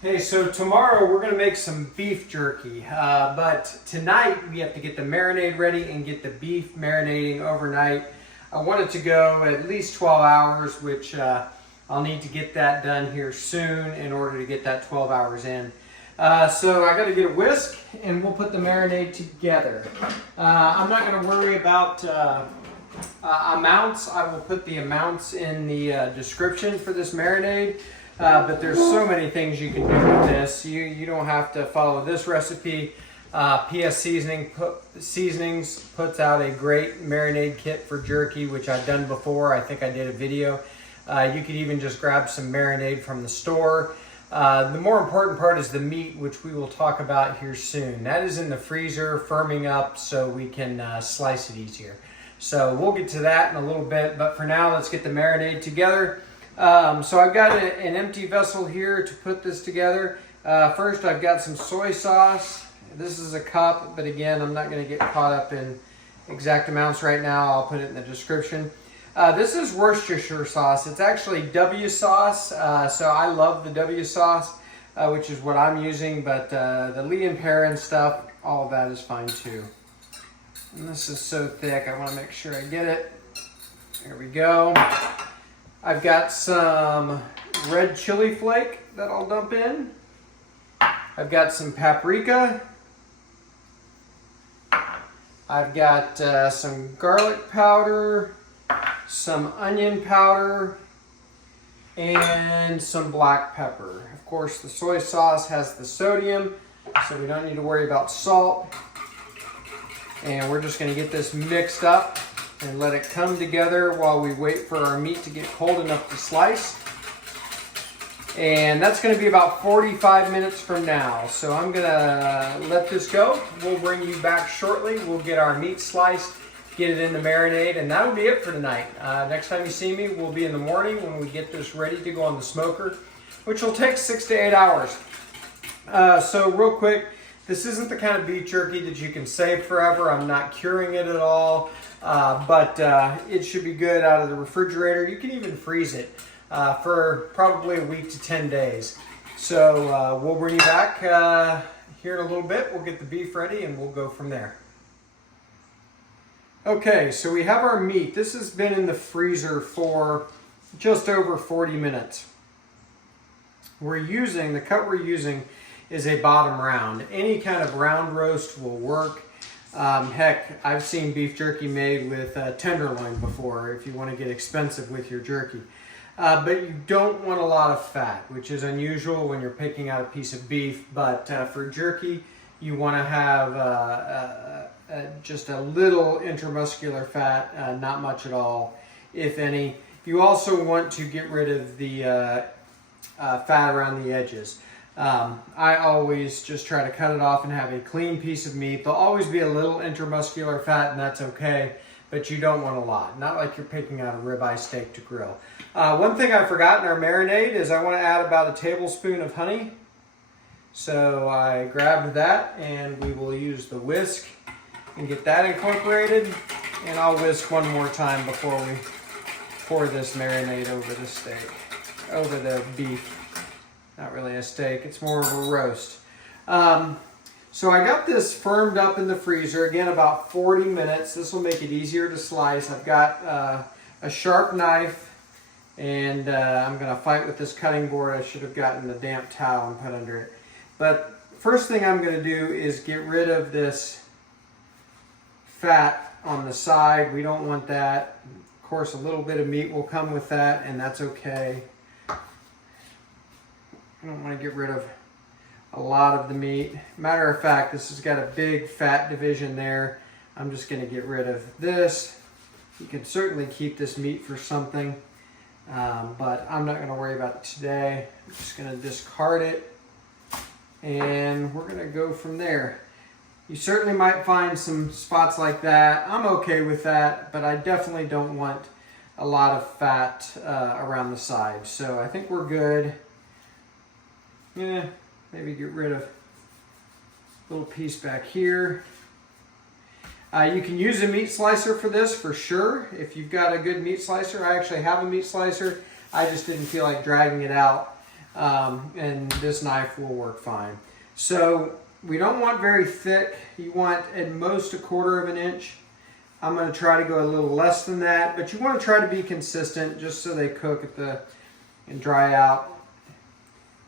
Hey, so tomorrow we're going to make some beef jerky, but tonight we have to get the marinade ready and get the beef marinating overnight. I want it to go at least 12 hours, which I'll need to get that done here soon in order to get that 12 hours in. So I got to get a whisk and we'll put the marinade together. I'm not going to worry about amounts. I will put the amounts in the description for this marinade. But there's so many things you can do with this. You don't have to follow this recipe. PS Seasonings puts out a great marinade kit for jerky, which I've done before. I think I did a video. You could even just grab some marinade from the store. The more important part is the meat, which we will talk about here soon. That is in the freezer, firming up so we can slice it easier. So we'll get to that in a little bit, but for now, let's get the marinade together. So I've got an empty vessel here to put this together. First, I've got some soy sauce. This is a cup, but again, I'm not going to get caught up in exact amounts right now. I'll put it in the description. This is Worcestershire sauce. It's actually W sauce, so I love the W sauce, which is what I'm using, but the Lee and Perrin stuff, all of that is fine too. And this is so thick, I want to make sure I get it. There we go. I've got some red chili flake that I'll dump in. I've got some paprika. I've got some garlic powder, some onion powder, and some black pepper. Of course, the soy sauce has the sodium, so we don't need to worry about salt. And we're just going to get this mixed up and let it come together while we wait for our meat to get cold enough to slice. And that's going to be about 45 minutes from now. So I'm going to let this go. We'll bring you back shortly. We'll get our meat sliced, get it in the marinade, and that'll be it for tonight. Next time you see me, we'll be in the morning when we get this ready to go on the smoker, which will take 6 to 8 hours. So real quick, this isn't the kind of beef jerky that you can save forever. I'm not curing it at all. But it should be good out of the refrigerator. You can even freeze it for probably a week to 10 days. So we'll bring you back here in a little bit. We'll get the beef ready and we'll go from there. Okay, so we have our meat. This has been in the freezer for just over 40 minutes. The cut we're using is a bottom round. Any kind of round roast will work. Heck, I've seen beef jerky made with tenderloin before if you want to get expensive with your jerky. But you don't want a lot of fat, which is unusual when you're picking out a piece of beef. But for jerky, you want to have just a little intramuscular fat, not much at all, if any. You also want to get rid of the fat around the edges. I always just try to cut it off and have a clean piece of meat. There'll always be a little intramuscular fat, and that's okay, but you don't want a lot. Not like you're picking out a ribeye steak to grill. One thing I forgot in our marinade is I want to add about a tablespoon of honey. So I grabbed that, and we will use the whisk and get that incorporated. And I'll whisk one more time before we pour this marinade over the steak, over the beef. Not really a steak, it's more of a roast. So I got this firmed up in the freezer, again about 40 minutes. This will make it easier to slice. I've got a sharp knife, and I'm gonna fight with this cutting board. I should have gotten a damp towel and put under it. But first thing I'm gonna do is get rid of this fat on the side. We don't want that. Of course, a little bit of meat will come with that, and that's okay. I don't want to get rid of a lot of the meat. Matter of fact, this has got a big fat division there. I'm just going to get rid of this. You can certainly keep this meat for something, but I'm not going to worry about it today. I'm just going to discard it, and we're going to go from there. You certainly might find some spots like that. I'm okay with that, but I definitely don't want a lot of fat around the sides. So I think we're good. Yeah, maybe get rid of a little piece back here. You can use a meat slicer for this for sure. If you've got a good meat slicer, I actually have a meat slicer. I just didn't feel like dragging it out. and this knife will work fine. So we don't want very thick. You want at most 1/4 of an inch. I'm going to try to go a little less than that, but you want to try to be consistent just so they cook and dry out.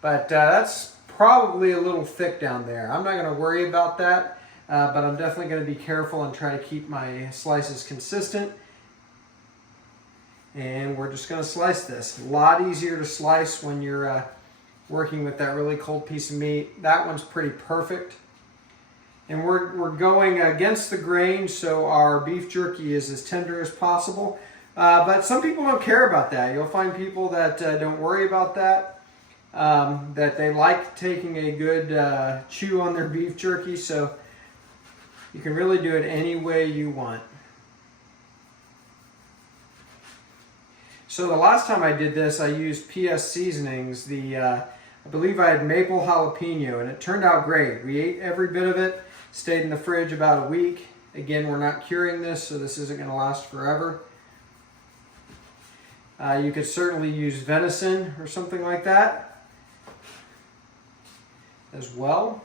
But that's probably a little thick down there. I'm not going to worry about that, but I'm definitely going to be careful and try to keep my slices consistent. And we're just going to slice this. A lot easier to slice when you're working with that really cold piece of meat. That one's pretty perfect. And we're going against the grain, so our beef jerky is as tender as possible. But some people don't care about that. You'll find people that don't worry about that, that they like taking a good chew on their beef jerky, so you can really do it any way you want. So the last time I did this, I used PS seasonings. I believe I had maple jalapeno, and it turned out great. We ate every bit of it. Stayed in the fridge about a week. Again, we're not curing this, so this isn't going to last forever. You could certainly use venison or something like that as well.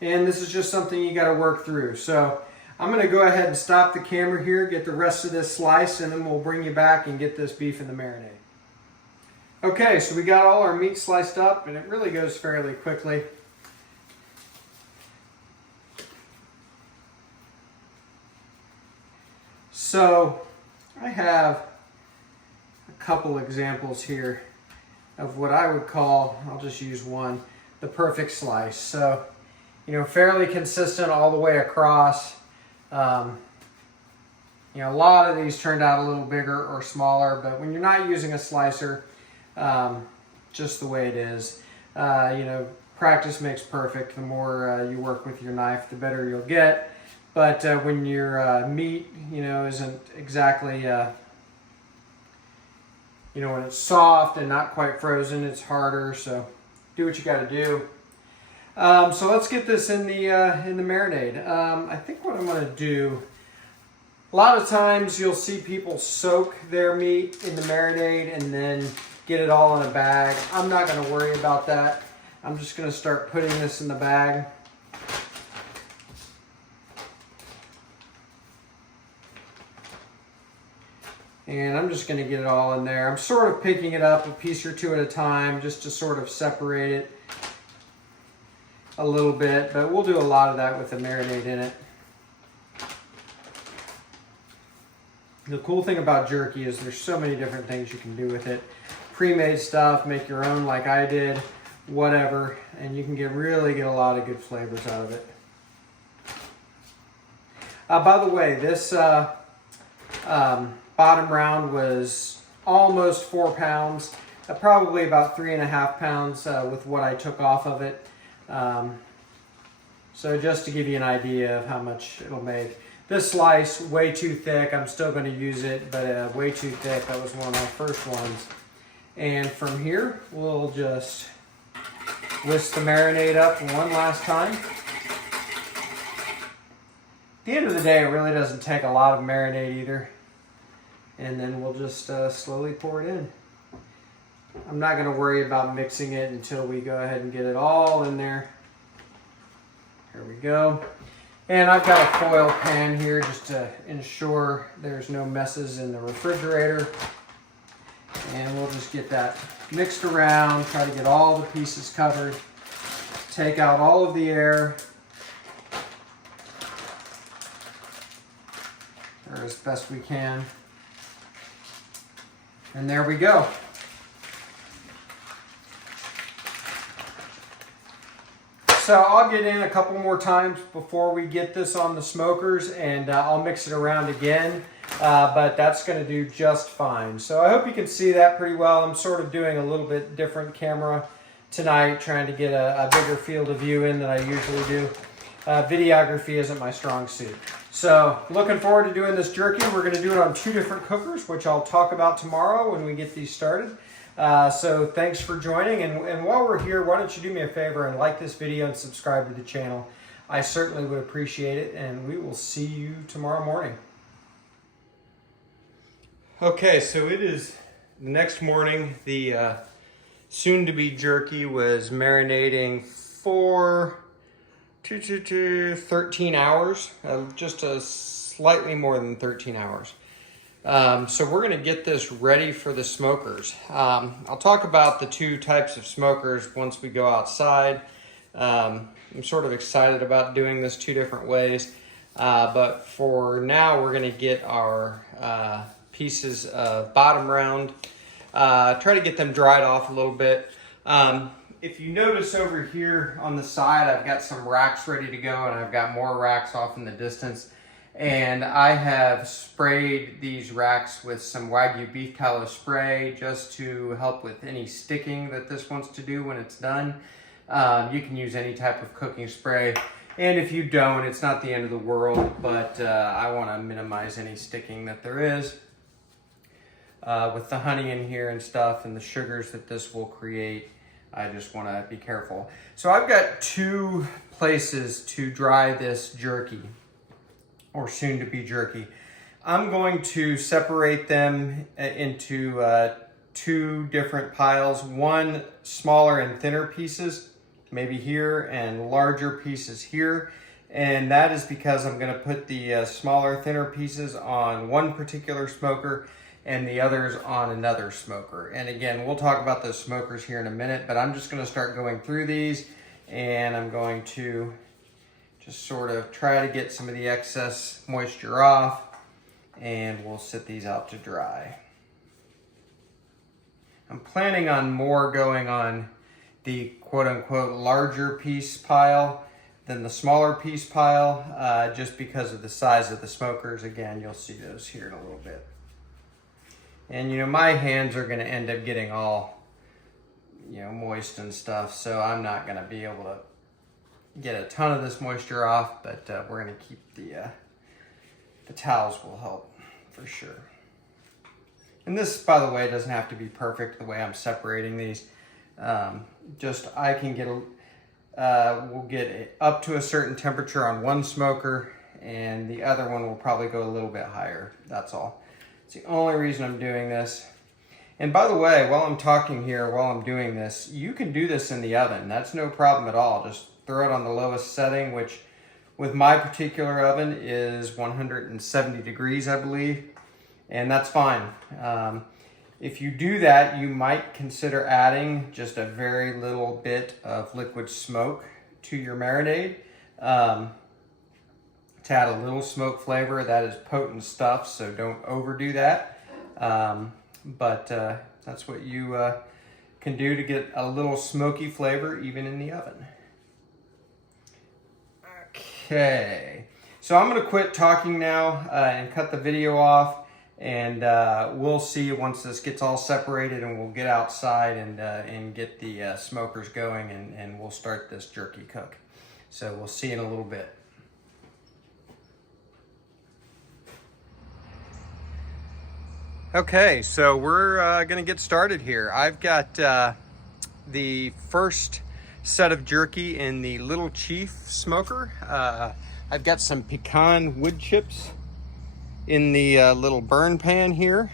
And this is just something you got to work through. So I'm going to go ahead and stop the camera here, get the rest of this slice, and then we'll bring you back and get this beef in the marinade. Okay, so we got all our meat sliced up, and it really goes fairly quickly. So I have a couple examples here of what I would call, I'll just use one, the perfect slice. So, you know, fairly consistent all the way across. You know, a lot of these turned out a little bigger or smaller, but when you're not using a slicer, just the way it is, you know, practice makes perfect. The more you work with your knife, the better you'll get. But when your meat, you know, isn't exactly, you know, when it's soft and not quite frozen, it's harder. So do what you got to do. So let's get this in the marinade. I think what I'm going to do, a lot of times you'll see people soak their meat in the marinade and then get it all in a bag. I'm not going to worry about that. I'm just going to start putting this in the bag. And I'm just going to get it all in there. I'm sort of picking it up a piece or two at a time just to sort of separate it a little bit, but we'll do a lot of that with the marinade in it. The cool thing about jerky is there's so many different things you can do with it. Pre-made stuff, make your own like I did, whatever, and you can really get a lot of good flavors out of it. By the way, this bottom round was almost 4 pounds, probably about 3.5 pounds with what I took off of it. So just to give you an idea of how much it'll make. This slice, way too thick. I'm still going to use it, but way too thick. That was one of my first ones. And from here, we'll just whisk the marinade up one last time. At the end of the day, it really doesn't take a lot of marinade either. And then we'll just slowly pour it in. I'm not going to worry about mixing it until we go ahead and get it all in there. Here we go. And I've got a foil pan here just to ensure there's no messes in the refrigerator. And we'll just get that mixed around, try to get all the pieces covered, take out all of the air, or as best we can. And there we go. So I'll get in a couple more times before we get this on the smokers, and I'll mix it around again, but that's going to do just fine. So I hope you can see that pretty well. I'm sort of doing a little bit different camera tonight, trying to get a bigger field of view in than I usually do. Videography isn't my strong suit. So looking forward to doing this jerky. We're going to do it on 2 different cookers, which I'll talk about tomorrow when we get these started. So thanks for joining, and while we're here, why don't you do me a favor and like this video and subscribe to the channel. I certainly would appreciate it, and we will see you tomorrow morning. Okay, so it is the next morning. The soon-to-be jerky was marinating for 13 hours, just a slightly more than 13 hours. So we're going to get this ready for the smokers. I'll talk about the two types of smokers once we go outside. I'm sort of excited about doing this two different ways, but for now we're going to get our pieces of bottom round, try to get them dried off a little bit. If you notice over here on the side, I've got some racks ready to go, and I've got more racks off in the distance. And I have sprayed these racks with some Wagyu beef tallow spray just to help with any sticking that this wants to do when it's done. You can use any type of cooking spray. And if you don't, it's not the end of the world, but I want to minimize any sticking that there is. With the honey in here and stuff and the sugars that this will create, I just want to be careful. So I've got two places to dry this jerky, or soon to be jerky. I'm going to separate them into two different piles, one smaller and thinner pieces, maybe here, and larger pieces here. And that is because I'm going to put the smaller, thinner pieces on one particular smoker and the others on another smoker. And again, we'll talk about those smokers here in a minute, but I'm just going to start going through these, and I'm going to just sort of try to get some of the excess moisture off, and we'll sit these out to dry. I'm planning on more going on the quote-unquote larger piece pile than the smaller piece pile, just because of the size of the smokers. Again, you'll see those here in a little bit. And, you know, my hands are going to end up getting all, you know, moist and stuff, so I'm not going to be able to get a ton of this moisture off, but we're going to keep the towels will help for sure. And this, by the way, doesn't have to be perfect the way I'm separating these. Just I can get we'll get it up to a certain temperature on one smoker, and the other one will probably go a little bit higher. That's all. It's the only reason I'm doing this. And by the way, while I'm talking here, while I'm doing this, you can do this in the oven. That's no problem at all. Just throw it on the lowest setting, which with my particular oven is 170 degrees, I believe. And that's fine. If you do that, you might consider adding just a very little bit of liquid smoke to your marinade. To add a little smoke flavor. That is potent stuff, so don't overdo that. But that's what you can do to get a little smoky flavor even in the oven. Okay, so I'm going to quit talking now and cut the video off, and we'll see once this gets all separated, and we'll get outside and get the smokers going, and we'll start this jerky cook. So we'll see in a little bit. Okay, so we're gonna get started here. I've got the first set of jerky in the Little Chief smoker. I've got some pecan wood chips in the little burn pan here.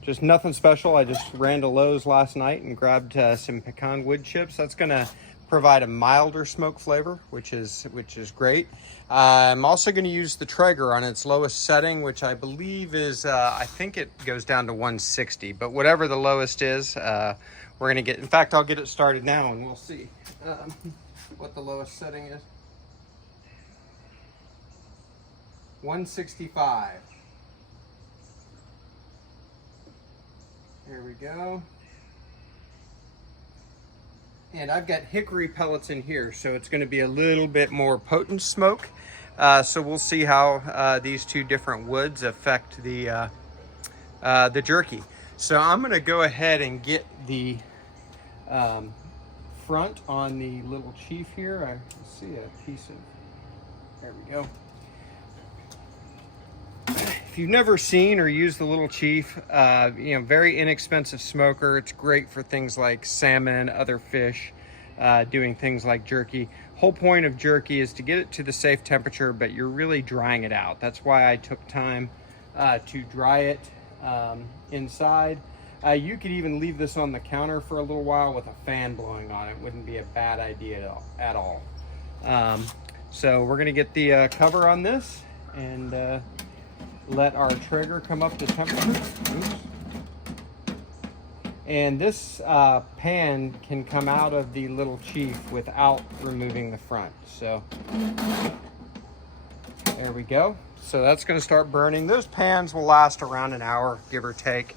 Just nothing special. I just ran to Lowe's last night and grabbed some pecan wood chips. That's gonna provide a milder smoke flavor, which is great. I'm also going to use the Traeger on its lowest setting, which I believe is, I think it goes down to 160, but whatever the lowest is, we're going to get, in fact, I'll get it started now and we'll see what the lowest setting is. 165. There we go. And I've got hickory pellets in here, so it's going to be a little bit more potent smoke. So we'll see how these two different woods affect the jerky. So I'm going to go ahead and get the front on the Little Chief here. I see a piece of, there we go. If you've never seen or used the Little Chief, very inexpensive smoker. It's great for things like salmon, other fish. doing things like jerky. Whole point of jerky is to get it to the safe temperature, but you're really drying it out. That's why I took time to dry it inside. You could even leave this on the counter for a little while with a fan blowing on it. Wouldn't be a bad idea at all. So we're gonna get the cover on this and let our Traeger come up to temperature. Oops. And this pan can come out of the little chief without removing the front. So there we go. So that's gonna start burning. Those pans will last around an hour, give or take.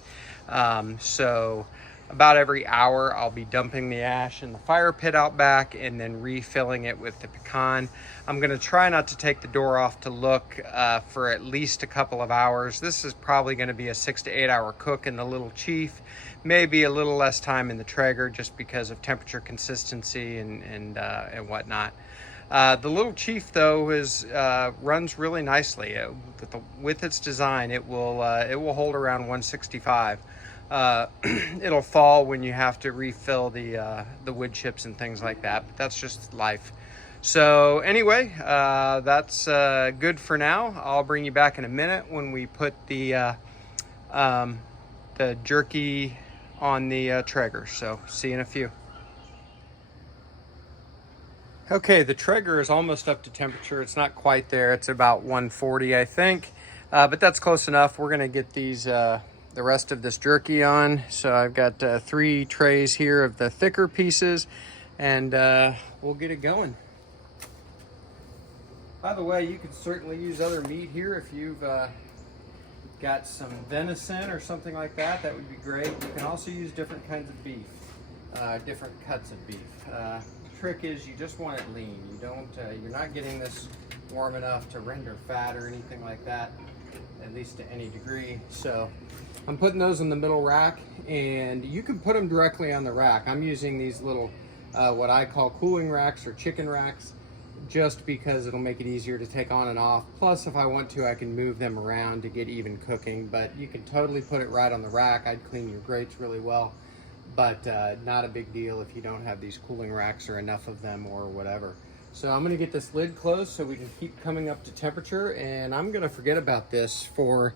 So about every hour, I'll be dumping the ash in the fire pit out back and then refilling it with the pecan. I'm gonna try not to take the door off to look for at least a couple of hours. This is probably gonna be a 6 to 8 hour cook in the little chief. Maybe a little less time in the Traeger just because of temperature consistency and whatnot. The little chief though runs really nicely. With its design, it will hold around 165. It'll fall when you have to refill the wood chips and things like that, but that's just life. So anyway, that's good for now. I'll bring you back in a minute when we put the jerky on the Traeger. So see you in a few. Okay, the Traeger is almost up to temperature. It's not quite there. It's about 140, I think, but that's close enough. We're gonna get these the rest of this jerky on. So I've got 3 trays here of the thicker pieces, and we'll get it going. By the way, you could certainly use other meat here if you've got some venison or something like that. That would be great. You can also use different kinds of beef, different cuts of beef. Trick is you just want it lean. You're not getting this warm enough to render fat or anything like that, at least to any degree. So I'm putting those in the middle rack, and you can put them directly on the rack. I'm using these little what I call cooling racks or chicken racks, just because it'll make it easier to take on and off. Plus, if I want to, I can move them around to get even cooking, but you can totally put it right on the rack. I'd clean your grates really well, but not a big deal if you don't have these cooling racks or enough of them or whatever. So I'm gonna get this lid closed so we can keep coming up to temperature, and I'm gonna forget about this for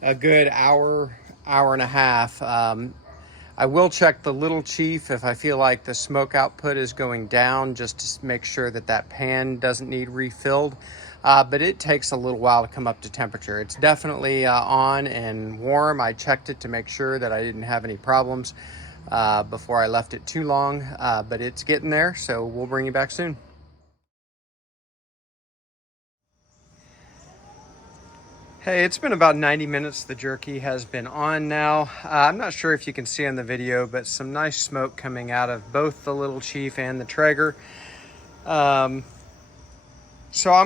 a good hour and a half. I will check the little chief if I feel like the smoke output is going down, just to make sure that that pan doesn't need refilled. But it takes a little while to come up to temperature. It's definitely on and warm. I checked it to make sure that I didn't have any problems before I left it too long, but it's getting there, so we'll bring you back soon. Hey, it's been about 90 minutes. The jerky has been on now. I'm not sure if you can see on the video, but some nice smoke coming out of both the little chief and the Traeger. So I'm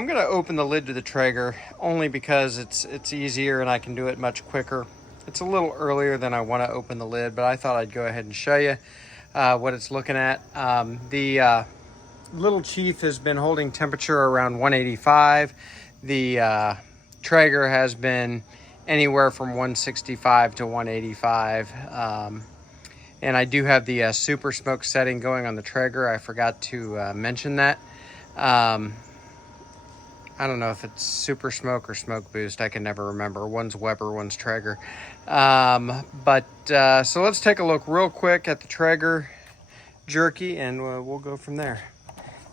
gonna open the lid to the Traeger only because it's easier and I can do it much quicker. It's a little earlier than I want to open the lid, but I thought I'd go ahead and show you what it's looking at. The little chief has been holding temperature around 185. The Traeger has been anywhere from 165 to 185. And I do have the super smoke setting going on the Traeger. I forgot to mention that. I don't know if it's super smoke or smoke boost. I can never remember. One's Weber, one's Traeger. So let's take a look real quick at the Traeger jerky, and we'll go from there.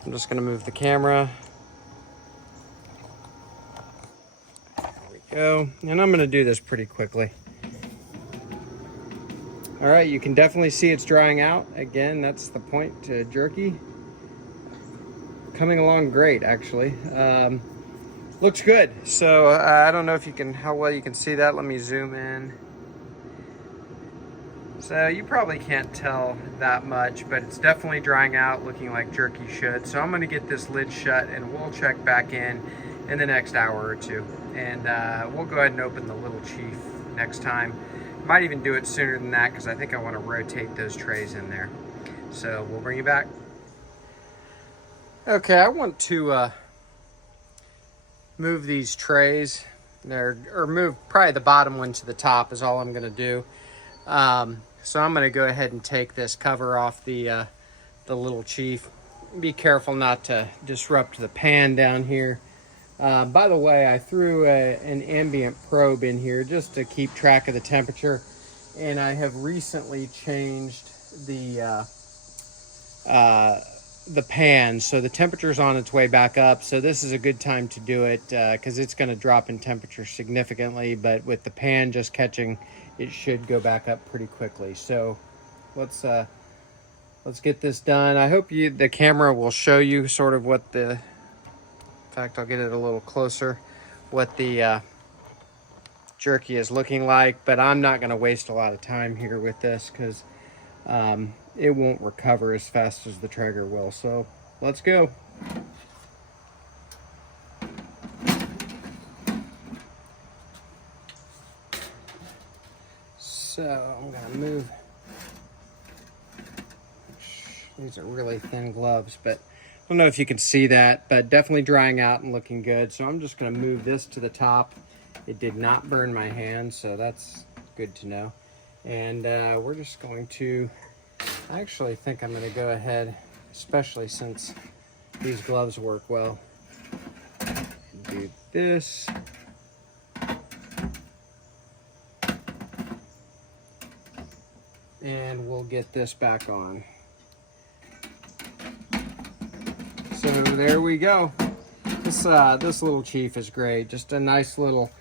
I'm just gonna move the camera. There we go. And I'm gonna do this pretty quickly. All right, you can definitely see it's drying out. Again, that's the point to jerky. Coming along great, actually. Looks good. So I don't know if how well you can see that. Let me zoom in. So you probably can't tell that much, but it's definitely drying out, looking like jerky should. So I'm gonna get this lid shut and we'll check back in the next hour or two. And we'll go ahead and open the little chief next time. Might even do it sooner than that because I think I want to rotate those trays in there. So we'll bring you back. Okay, I want to move these trays there, or move probably the bottom one to the top is all I'm going to do. So I'm going to go ahead and take this cover off the the little chief. Be careful not to disrupt the pan down here. By the way, I threw an ambient probe in here just to keep track of the temperature, and I have recently changed the pan, so the temperature's on its way back up. So this is a good time to do it because it's going to drop in temperature significantly, but with the pan just catching, it should go back up pretty quickly. So let's get this done. I hope the camera will show you sort of what the, in fact, I'll get it a little closer, what the jerky is looking like, but I'm not going to waste a lot of time here with this because it won't recover as fast as the Traeger will. So let's go. So I'm going to move. These are really thin gloves, but I don't know if you can see that, but definitely drying out and looking good. So I'm just going to move this to the top. It did not burn my hand, so that's good to know. And we're just going to, I actually think I'm going to go ahead, especially since these gloves work well, and do this. And we'll get this back on. So there we go. This little chief is great. Just a nice little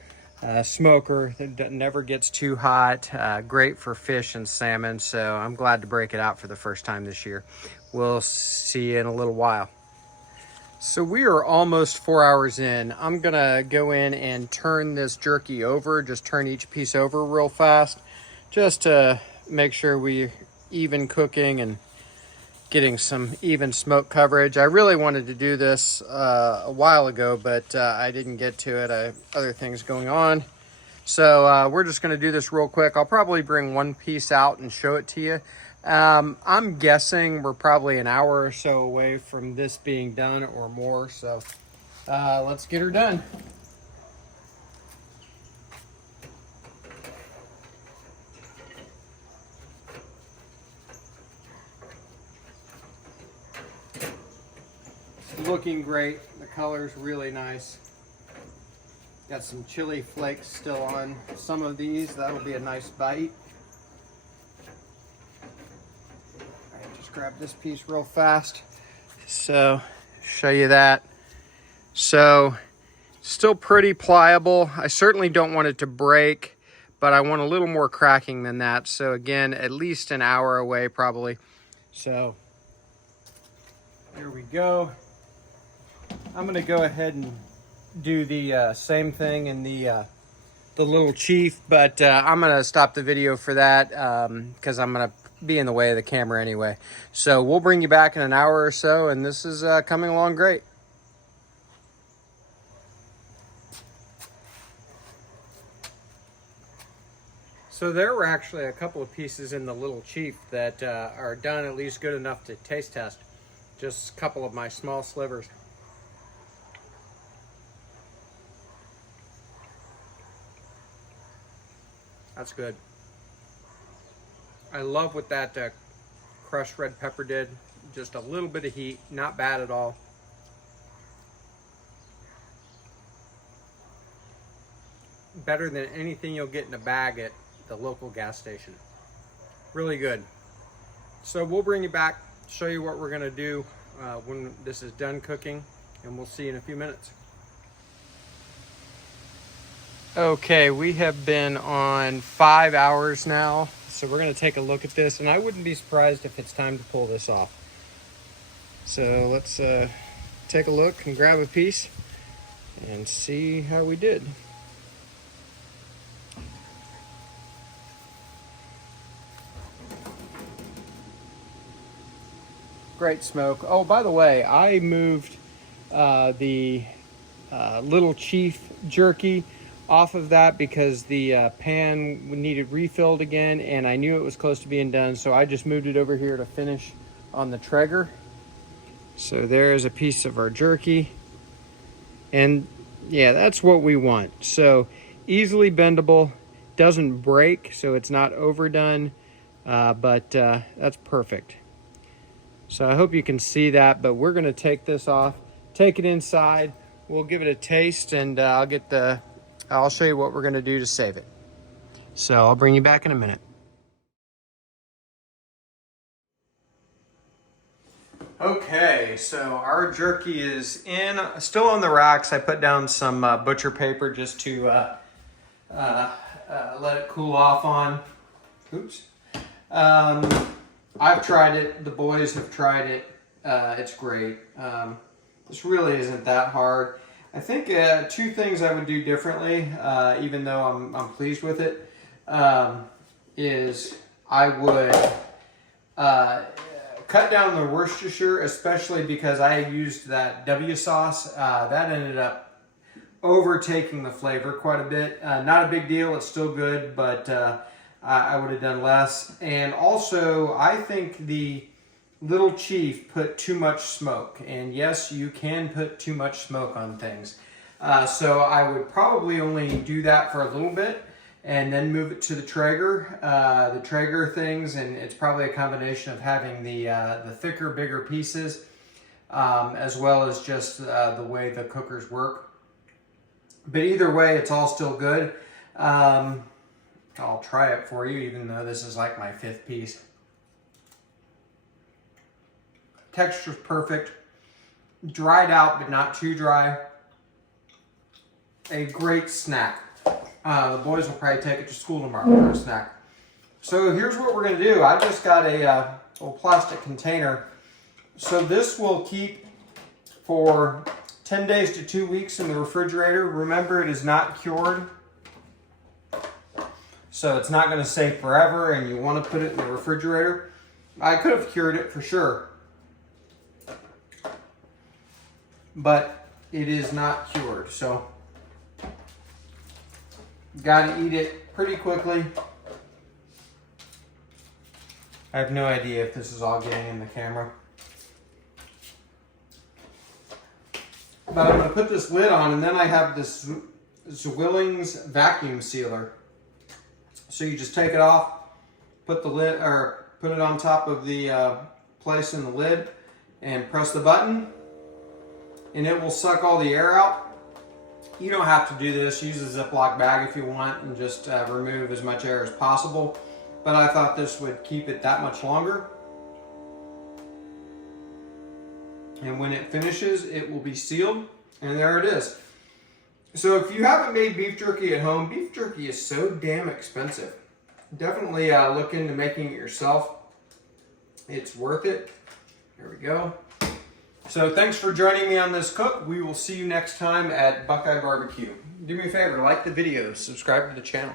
smoker that never gets too hot. Great for fish and salmon. So I'm glad to break it out for the first time this year. We'll see you in a little while. So we are almost 4 hours in. I'm gonna go in and turn this jerky over. Just turn each piece over real fast, just to make sure we're even cooking and getting some even smoke coverage. I really wanted to do this a while ago, but I didn't get to it. I have other things going on. So we're just gonna do this real quick. I'll probably bring one piece out and show it to you. I'm guessing we're probably an hour or so away from this being done or more. So let's get her done. Looking great. The color's really nice. Got some chili flakes still on some of these. That'll be a nice bite. All right, just grab this piece real fast. So, show you that. So, still pretty pliable. I certainly don't want it to break, but I want a little more cracking than that. So again, at least an hour away probably. So, here we go. I'm gonna go ahead and do the same thing in the little chief, but I'm gonna stop the video for that because I'm gonna be in the way of the camera anyway. So we'll bring you back in an hour or so, and this is coming along great. So there were actually a couple of pieces in the little chief that are done at least good enough to taste test. Just a couple of my small slivers. That's good. I love what that crushed red pepper did. Just a little bit of heat, not bad at all. Better than anything you'll get in a bag at the local gas station. Really good. So we'll bring you back, show you what we're gonna do when this is done cooking, and we'll see you in a few minutes. Okay, we have been on 5 hours now, so we're gonna take a look at this, and I wouldn't be surprised if it's time to pull this off. So let's take a look and grab a piece and see how we did. Great smoke. Oh, by the way, I moved the little chief jerky off of that because the pan needed refilled again, and I knew it was close to being done, so I just moved it over here to finish on the Traeger. So there's a piece of our jerky, and yeah, that's what we want. So easily bendable, doesn't break, so it's not overdone, but that's perfect. So I hope you can see that, but we're gonna take this off, take it inside, we'll give it a taste, and I'll show you what we're gonna do to save it. So I'll bring you back in a minute. Okay, so our jerky is still on the racks. I put down some butcher paper just to let it cool off on. Oops. I've tried it. The boys have tried it. It's great. This really isn't that hard. I think 2 things I would do differently, even though I'm pleased with it, is I would cut down the Worcestershire, especially because I used that W sauce. That ended up overtaking the flavor quite a bit. Not a big deal. It's still good, but I would have done less. And also, I think the Little Chief put too much smoke. And yes, you can put too much smoke on things. So I would probably only do that for a little bit and then move it to the Traeger. The Traeger things, and it's probably a combination of having the thicker, bigger pieces, as well as just the way the cookers work. But either way, it's all still good. I'll try it for you, even though this is like my 5th piece. Texture's perfect. Dried out, but not too dry. A great snack. The boys will probably take it to school tomorrow for a snack. So here's what we're gonna do. I just got a little plastic container. So this will keep for 10 days to 2 weeks in the refrigerator. Remember, it is not cured. So it's not gonna stay forever, and you wanna put it in the refrigerator. I could have cured it for sure, but it is not cured. So gotta eat it pretty quickly. I have no idea if this is all getting in the camera. But I'm gonna put this lid on, and then I have this Zwillings vacuum sealer. So you just take it off, put the lid, or put it on top of the place in the lid, and press the button, and it will suck all the air out. You don't have to do this. Use a Ziploc bag if you want, and just remove as much air as possible. But I thought this would keep it that much longer. And when it finishes, it will be sealed, and there it is. So if you haven't made beef jerky at home, beef jerky is so damn expensive. Definitely look into making it yourself. It's worth it. There we go. So thanks for joining me on this cook. We will see you next time at BuQeye BBQ. Do me a favor, like the video, subscribe to the channel.